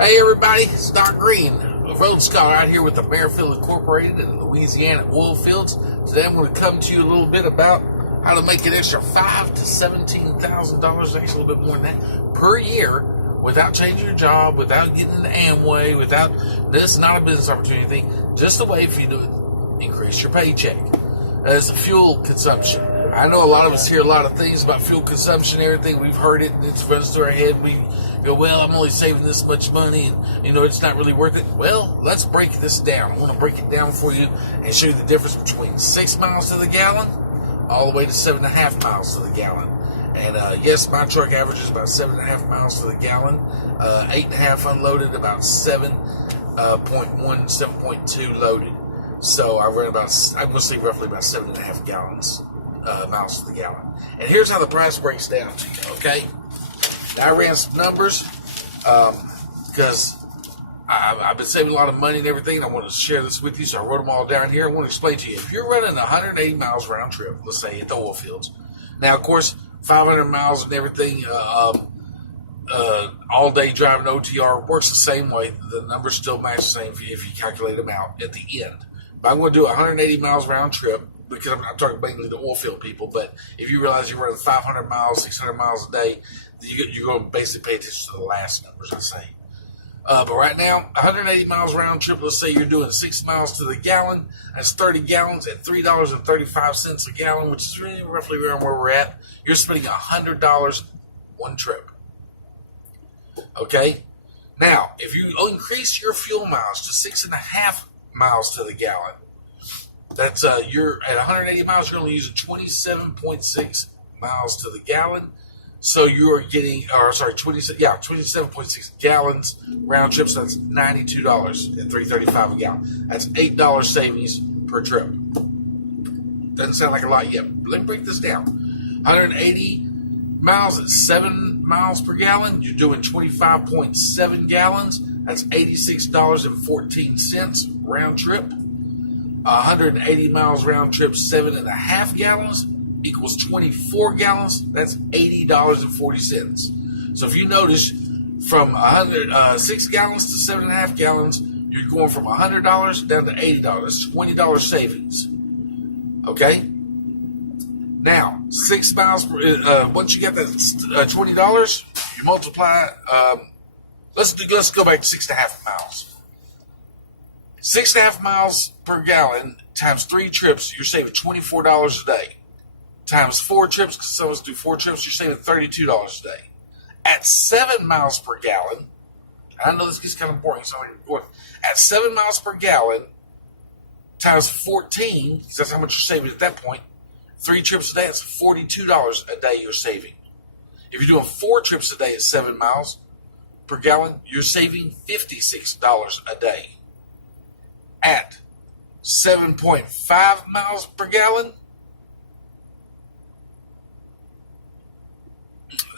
Hey everybody, it's Doc Green, a road scholar out here with the Merrifield Incorporated and Louisiana Oil Fields. Today I'm going to come to you a little bit about how to make an extra $5,000 to $17,000, actually a little bit more than that, per year without changing your job, without getting into Amway, without, this is not a business opportunity thing, just a way for you to increase your paycheck. As fuel consumption. I know a lot of us hear a lot of things about fuel consumption and everything. We've heard it and it runs through our head. We go, well, I'm only saving this much money and, it's not really worth it. Well, let's break this down. I want to break it down for you and show you the difference between 6 miles to the gallon all the way to 7.5 miles to the gallon. And yes, my truck averages about 7.5 miles to the gallon. 8.5 unloaded, about 7.1, 7.2 loaded. So I run about, I'm going to say roughly about 7.5 gallons, miles to the gallon. And here's how the price breaks down to you, okay? Now I ran some numbers because I've been saving a lot of money and everything, and I want to share this with you, so I wrote them all down here. I want to explain to you. If you're running 180 miles round trip, let's say at the oil fields, now of course 500 miles and everything, all day driving OTR works the same way. The numbers still match the same if you calculate them out at the end. But I'm going to do 180 miles round trip because I'm talking mainly to oil field people. But if you realize you're running 500 miles, 600 miles a day, you're going to basically pay attention to the last numbers I say. But right now, 180 miles round trip, let's say you're doing 6 miles to the gallon. That's 30 gallons at $3.35 a gallon, which is really roughly around where we're at. You're spending $100 one trip. Okay? Now, if you increase your fuel miles to 6.5 miles to the gallon, that's you're at 180 miles, you're only using 27.6 miles to the gallon. So you are getting, 27.6 gallons round trip. So that's $92 at $3.35 a gallon. That's $8 savings per trip. Doesn't sound like a lot yet. Let me break this down. 180 miles at 7 miles per gallon. You're doing 25.7 gallons. That's $86.14 round trip. 180 miles round trip, 7.5 gallons equals 24 gallons. That's $80.40. So if you notice, from 6 gallons to 7.5 gallons, you're going from $100 down to $80. That's $20 savings. Okay. Now, 6 miles. Once you get that $20, you multiply. Let's go back to 6.5 miles. 6.5 miles per gallon times 3 trips, you're saving $24 a day. Times 4 trips, because some of us do 4 trips, you're saving $32 a day. At 7 miles per gallon, I know this gets kind of boring, so I'm going. At 7 miles per gallon times 14, because that's how much you're saving at that point. 3 trips a day, that's $42 a day you're saving. If you're doing 4 trips a day at 7 miles per gallon, you're saving $56 a day. At 7.5 miles per gallon,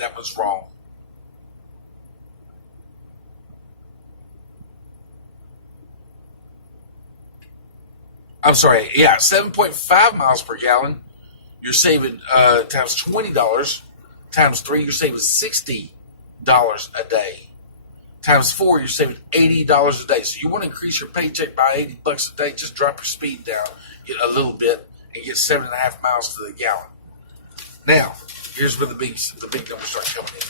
that was wrong. I'm sorry. Yeah, 7.5 miles per gallon, you're saving times $20. Times 3, you're saving $60 a day. Times 4, you're saving $80 a day. So you want to increase your paycheck by $80 a day, just drop your speed down, get a little bit, and get 7.5 miles to the gallon. Now, here's where the big numbers start coming in.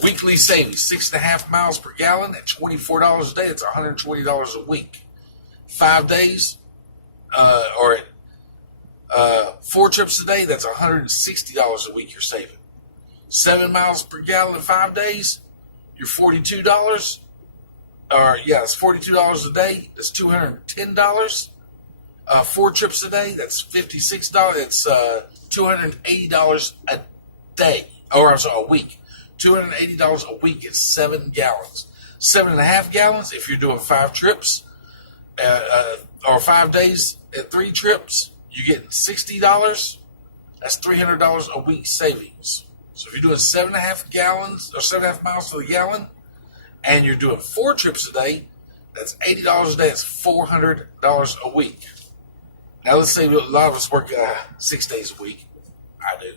A weekly savings, 6.5 miles per gallon at $24 a day. That's $120 a week. 5 days, or at 4 trips a day, that's $160 a week you're saving. 7 miles per gallon in 5 days, you're $42. It's $42 a day. That's $210. 4 trips a day, that's $56. It's $280 a day. Or I'm sorry, a week. $280 a week is 7 gallons. 7.5 gallons if you're doing 5 trips, or 5 days at 3 trips, you're getting $60. That's $300 a week savings. So if you're doing 7.5 gallons or 7.5 miles to the gallon, and you're doing 4 trips a day, that's $80 a day. That's $400 a week. Now let's say a lot of us work 6 days a week. I do.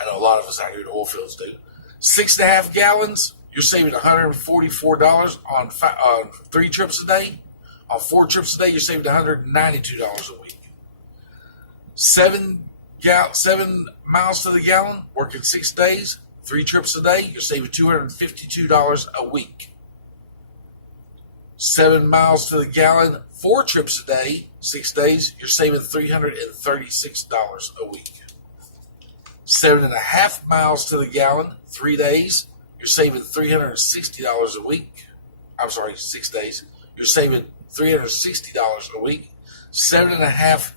I know a lot of us out here in the oil fields do. 6.5 gallons, you're saving $144 on 3 trips a day. On 4 trips a day, you're saving $192 a week. 7 miles to the gallon, working 6 days, 3 trips a day, you're saving $252 a week. 7 miles to the gallon, 4 trips a day, 6 days, you're saving $336 a week. 7.5 miles to the gallon, 3 days, you're saving $360 a week. I'm sorry, 6 days. You're saving $360 a week. 7.5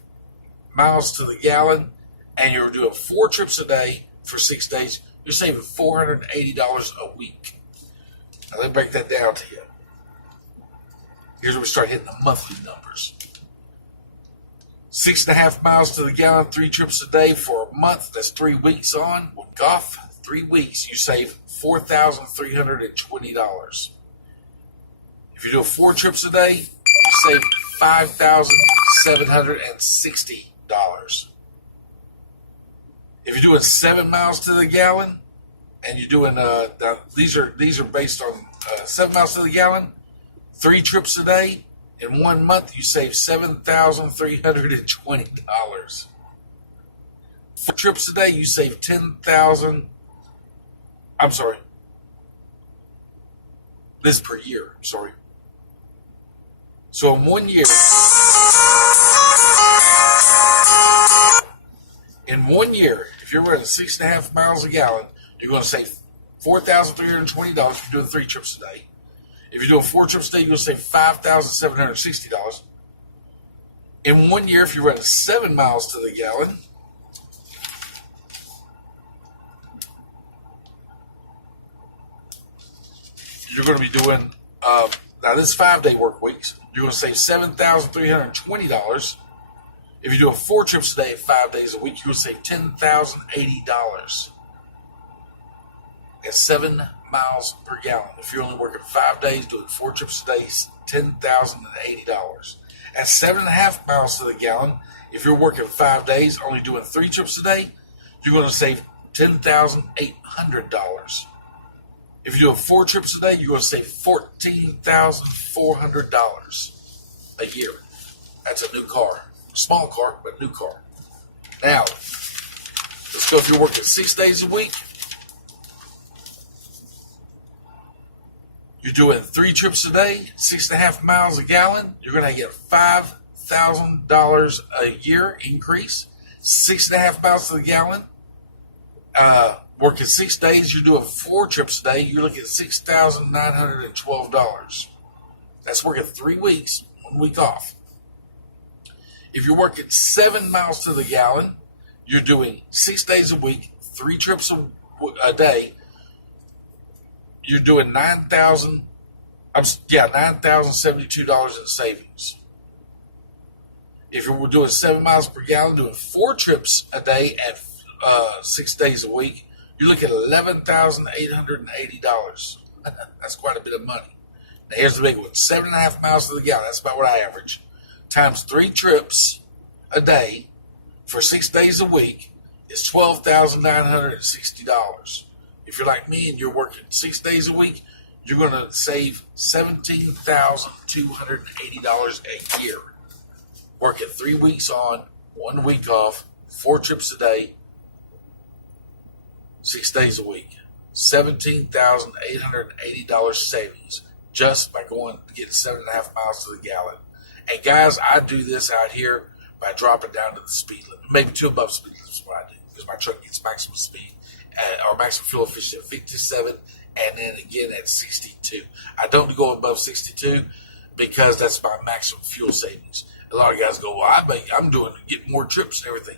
miles to the gallon, and you're doing 4 trips a day for 6 days, you're saving $480 a week. Now let me break that down to you. Here's where we start hitting the monthly numbers. 6.5 miles to the gallon, 3 trips a day for a month. That's 3 weeks on. Week off, 3 weeks. You save $4,320. If you do 4 trips a day, you save $5,760. If you're doing 7 miles to the gallon, and you're doing these are based on 7 miles to the gallon, 3 trips a day. In 1 month, you save $7,320. 4 trips a day, you save $10,000. I'm sorry. This is per year. I'm sorry. So in 1 year, if you're running 6.5 miles a gallon, you're going to save $4,320 for doing 3 trips a day. If you're doing 4 trips a day, you're going to save $5,760. In 1 year, if you're running 7 miles to the gallon, you're going to be doing, now this is 5-day work weeks, you're going to save $7,320. If you're doing 4 trips a day, 5 days a week, you're going to save $10,080 at 7 miles per gallon. If you're only working 5 days, doing 4 trips a day, $10,080. At 7.5 miles to the gallon, if you're working 5 days, only doing 3 trips a day, you're going to save $10,800. If you're doing 4 trips a day, you're going to save $14,400 a year. That's a new car. Small car, but new car. Now, let's go if you're working 6 days a week. You're doing 3 trips a day, 6.5 miles a gallon. You're going to get $5,000 a year increase. 6.5 miles to the gallon. Working 6 days, you're doing 4 trips a day. You're looking at $6,912. That's working 3 weeks, 1 week off. If you're working 7 miles to the gallon, you're doing 6 days a week, 3 trips a day. You're doing $9,072 in savings. If you were doing 7 miles per gallon, doing 4 trips a day at 6 days a week, you're looking at $11,880. That's quite a bit of money. Now here's the big one: 7.5 miles to the gallon. That's about what I average. Times 3 trips a day for 6 days a week is $12,960. If you're like me and you're working 6 days a week, you're going to save $17,280 a year. Working 3 weeks on, 1 week off, 4 trips a day, 6 days a week. $17,880 savings just by getting 7.5 miles to the gallon. And guys, I do this out here by dropping down to the speed limit. Maybe 2 above speed limit is what I do, because my truck gets maximum speed or maximum fuel efficiency at 57, and then again at 62. I don't go above 62 because that's my maximum fuel savings. A lot of guys go, well, I'm getting more trips and everything.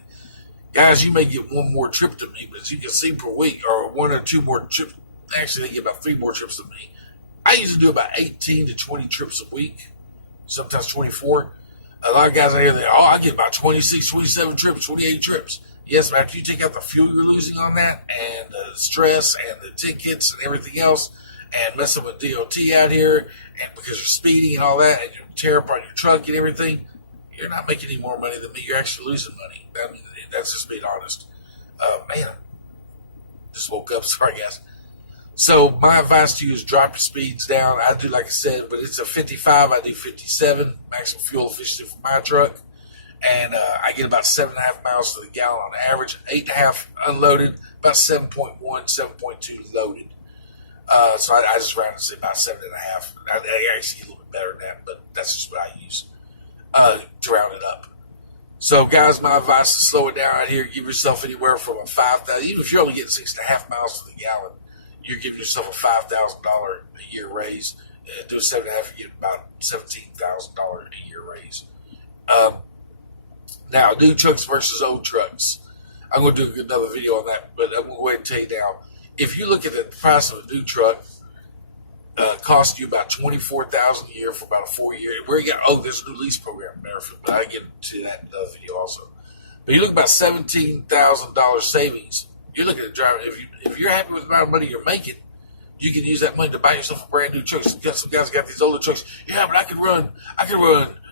Guys, you may get 1 more trip to me, but as you can see per week, or 1 or 2 more trips. Actually, they get about 3 more trips than me. I usually do about 18 to 20 trips a week, sometimes 24. A lot of guys out here, I get about 26, 27 trips, 28 trips. Yes, but after you take out the fuel you're losing on that, and the stress, and the tickets, and everything else, and messing with DOT out here, and because you're speeding and all that, and you tear apart your truck and everything, you're not making any more money than me. You're actually losing money. I mean, that's just being honest. Man, just woke up. Sorry, guys. So my advice to you is drop your speeds down. I do, like I said, but it's a 55. I do 57 maximum fuel efficiency for my truck, and I get about 7.5 miles to the gallon on average. 8.5 unloaded, about 7.1, 7.2 loaded. So I just rounded to say about 7.5. I actually get a little bit better than that, but that's just what I use to round it up. So, guys, my advice is slow it down out here. Give yourself anywhere from a 5,000, even if you're only getting 6.5 miles to the gallon, you're giving yourself a $5,000 a year raise. Do a 7.5, you get about $17,000 a year raise. Now, new trucks versus old trucks. I'm going to do another video on that, but I'm going to go ahead and tell you now. If you look at the price of a new truck, cost you about $24,000 a year for about a 4-year. There's a new lease program in Merrifield, but I get to that in another video also. But you look about $17,000 savings. You're looking at driving. If you're happy with the amount of money you're making, you can use that money to buy yourself a brand new truck. Some guys got these older trucks. Yeah, but I can run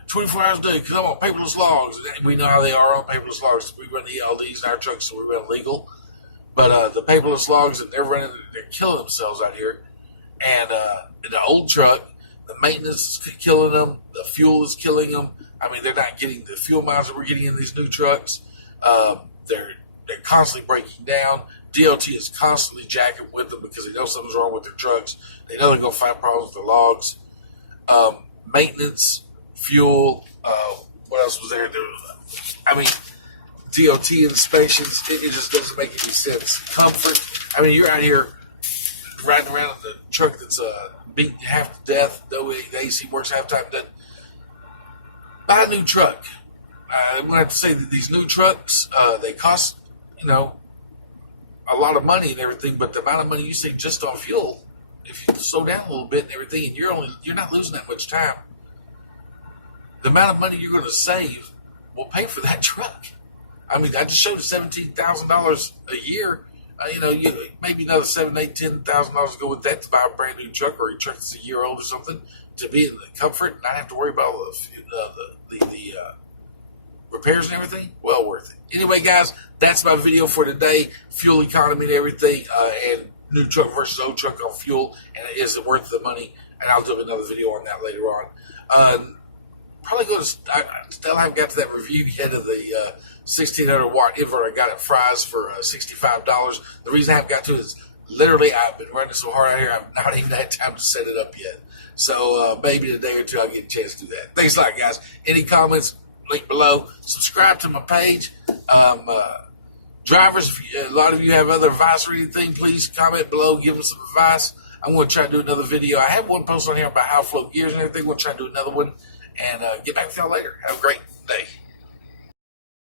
24 hours a day because I'm on paperless logs. We know how they are on paperless logs. We run ELDs in our trucks, so we run legal. But the paperless logs, and they're killing themselves out here. And in the old truck, the maintenance is killing them. The fuel is killing them. I mean, they're not getting the fuel miles that we're getting in these new trucks. They're constantly breaking down. DOT is constantly jacking with them because they know something's wrong with their trucks. They know they're going to find problems with their logs. Maintenance, fuel, what else was there? DOT inspections, it just doesn't make any sense. Comfort, you're out here riding around in a truck that's beaten half to death. No, the AC works half the time. Doesn't. Buy a new truck. I'm going to have to say that these new trucks, they cost, a lot of money and everything, but the amount of money you save just on fuel, if you slow down a little bit and everything, and you're not losing that much time, the amount of money you're going to save will pay for that truck. I just showed you $17,000 a year. Maybe another $7,000, $8,000, $10,000 to go with that to buy a brand new truck or a truck that's a year old or something to be in the comfort and not have to worry about the repairs and everything. Well worth it. Anyway, guys, that's my video for today. Fuel economy and everything, and new truck versus old truck on fuel, and is it worth the money? And I'll do another video on that later on. Probably going to. I still haven't got to that review yet of the 1600 watt inverter I got at Fry's for $65. The reason I haven't got to it is literally I've been running so hard out here, I've not even had time to set it up yet. So maybe in a day or two I'll get a chance to do that. Thanks a lot, guys. Any comments? Link below. Subscribe to my page. Drivers, if a lot of you have other advice or anything, please comment below. Give them some advice. I'm going to try to do another video. I have one post on here about how to float gears and everything. We'll try to do another one and get back with y'all later. Have a great